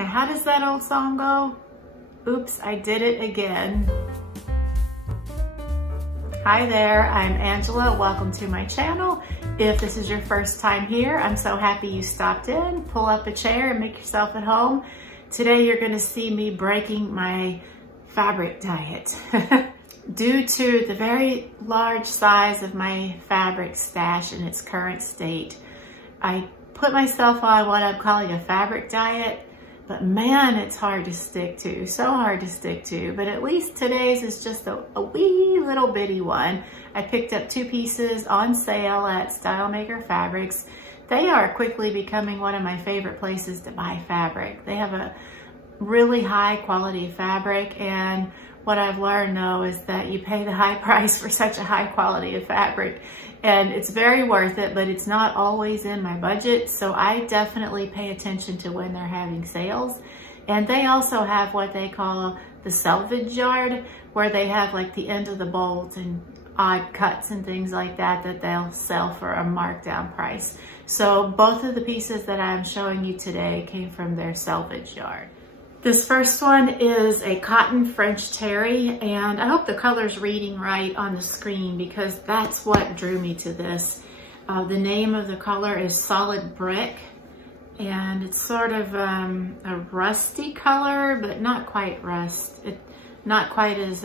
Now, how does that old song go? Oops, I did it again. Hi there, I'm Angela. Welcome to my channel. If this is your first time here, I'm so happy you stopped in. Pull up a chair and make yourself at home. Today you're gonna see me breaking my fabric diet. Due to the very large size of my fabric stash in its current state, I put myself on what I'm calling a fabric diet, but man, it's hard to stick to, so hard to stick to. But at least today's is just a wee little bitty one. I picked up 2 pieces on sale at StyleMaker Fabrics. They are quickly becoming one of my favorite places to buy fabric. They have a really high quality fabric, and what I've learned though is that you pay the high price for such a high quality of fabric, and it's very worth it, but it's not always in my budget. So I definitely pay attention to when they're having sales. And they also have what they call the selvage yard, where they have like the end of the bolt and odd cuts and things like that that they'll sell for a markdown price. So both of the pieces that I'm showing you today came from their selvage yard. This first one is a cotton French terry, and I hope the color's reading right on the screen because that's what drew me to this. The name of the color is Solid Brick, and it's sort of a rusty color, but not quite rust. Not quite as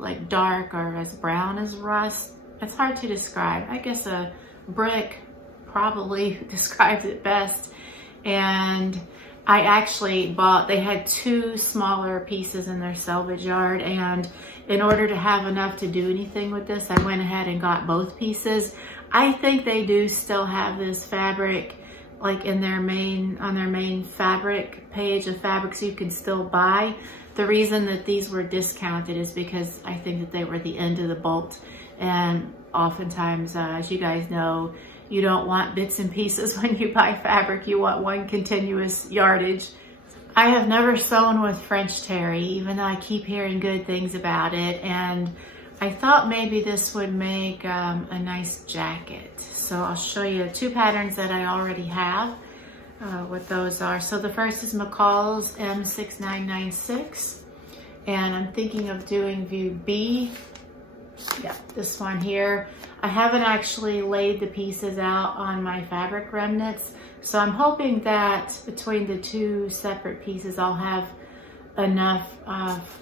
like dark or as brown as rust. It's hard to describe. I guess a brick probably describes it best. And I actually bought, they had 2 smaller pieces in their selvage yard, and in order to have enough to do anything with this, I went ahead and got both pieces. I think they do still have this fabric like in their on their main fabric page of fabrics you can still buy. The reason that these were discounted is because I think that they were the end of the bolt, and oftentimes, as you guys know, you don't want bits and pieces when you buy fabric. You want one continuous yardage. I have never sewn with French terry, even though I keep hearing good things about it. And I thought maybe this would make a nice jacket. So I'll show you 2 patterns that I already have, what those are. So the first is McCall's M6996. And I'm thinking of doing view B. Yeah, this one here. I haven't actually laid the pieces out on my fabric remnants, so I'm hoping that between the 2 separate pieces I'll have enough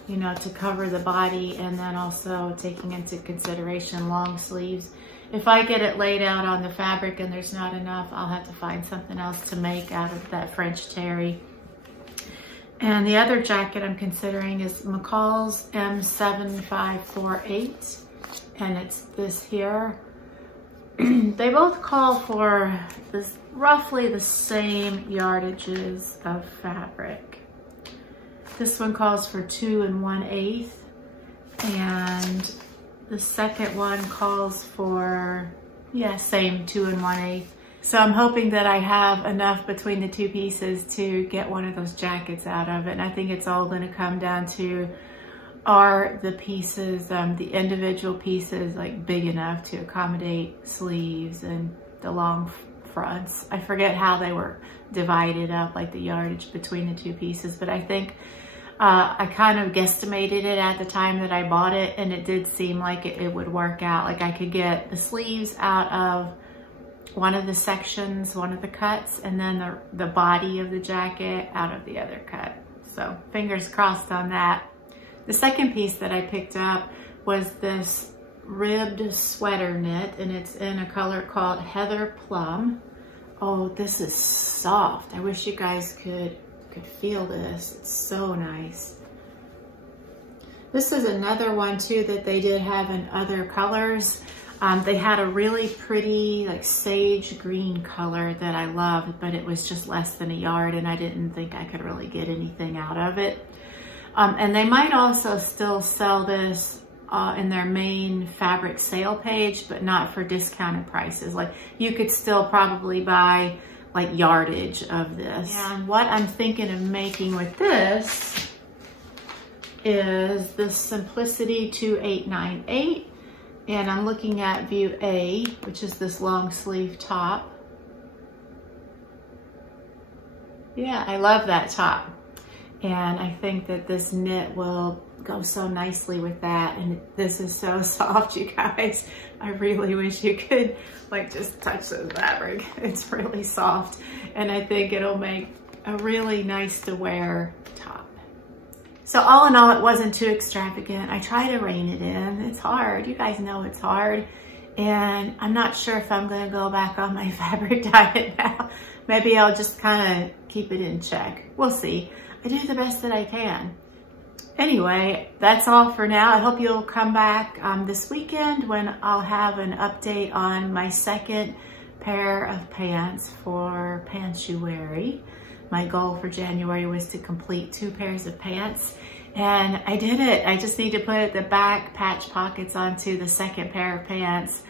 you know, to cover the body, and then also taking into consideration long sleeves. If I get it laid out on the fabric and there's not enough, I'll have to find something else to make out of that French terry. And the other jacket I'm considering is McCall's M7548. And it's this here. They both call for this roughly the same yardages of fabric. This one calls for 2 1/8, and the second one calls for, yeah, same 2 1/8. So I'm hoping that I have enough between the 2 pieces to get one of those jackets out of it. And I think it's all gonna come down to, are the pieces, the individual pieces, like big enough to accommodate sleeves and the long fronts. I forget how they were divided up, like the yardage between the 2 pieces, but I think I kind of guesstimated it at the time that I bought it, and it did seem like it would work out. Like I could get the sleeves out of one of the sections, one of the cuts, and then the body of the jacket out of the other cut. So fingers crossed on that. The second piece that I picked up was this ribbed sweater knit, and it's in a color called Heather Plum. Oh, this is soft. I wish you guys could feel this. It's so nice. This is another one too that they did have in other colors. They had a really pretty like sage green color that I loved, but it was just less than a yard, and I didn't think I could really get anything out of it. And they might also still sell this in their main fabric sale page, but not for discounted prices. Like you could still probably buy like yardage of this. And what I'm thinking of making with this is the Simplicity 2898. And I'm looking at view A, which is this long sleeve top. Yeah, I love that top. And I think that this knit will go so nicely with that. And this is so soft, you guys. I really wish you could like just touch the fabric. It's really soft. And I think it'll make a really nice to wear top. So all in all, it wasn't too extravagant. I try to rein it in. It's hard. You guys know it's hard. And I'm not sure if I'm gonna go back on my fabric diet now. Maybe I'll just kind of keep it in check. We'll see. I do the best that I can. Anyway, that's all for now. I hope you'll come back this weekend when I'll have an update on my second pair of pants for Pantsuary. My goal for January was to complete 2 pairs of pants, and I did it. I just need to put the back patch pockets onto the second pair of pants,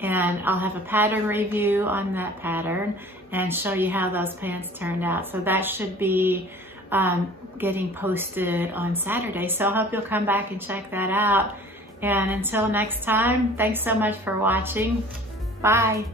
and I'll have a pattern review on that pattern and show you how those pants turned out. So that should be getting posted on Saturday. So I hope you'll come back and check that out. And until next time, thanks so much for watching. Bye.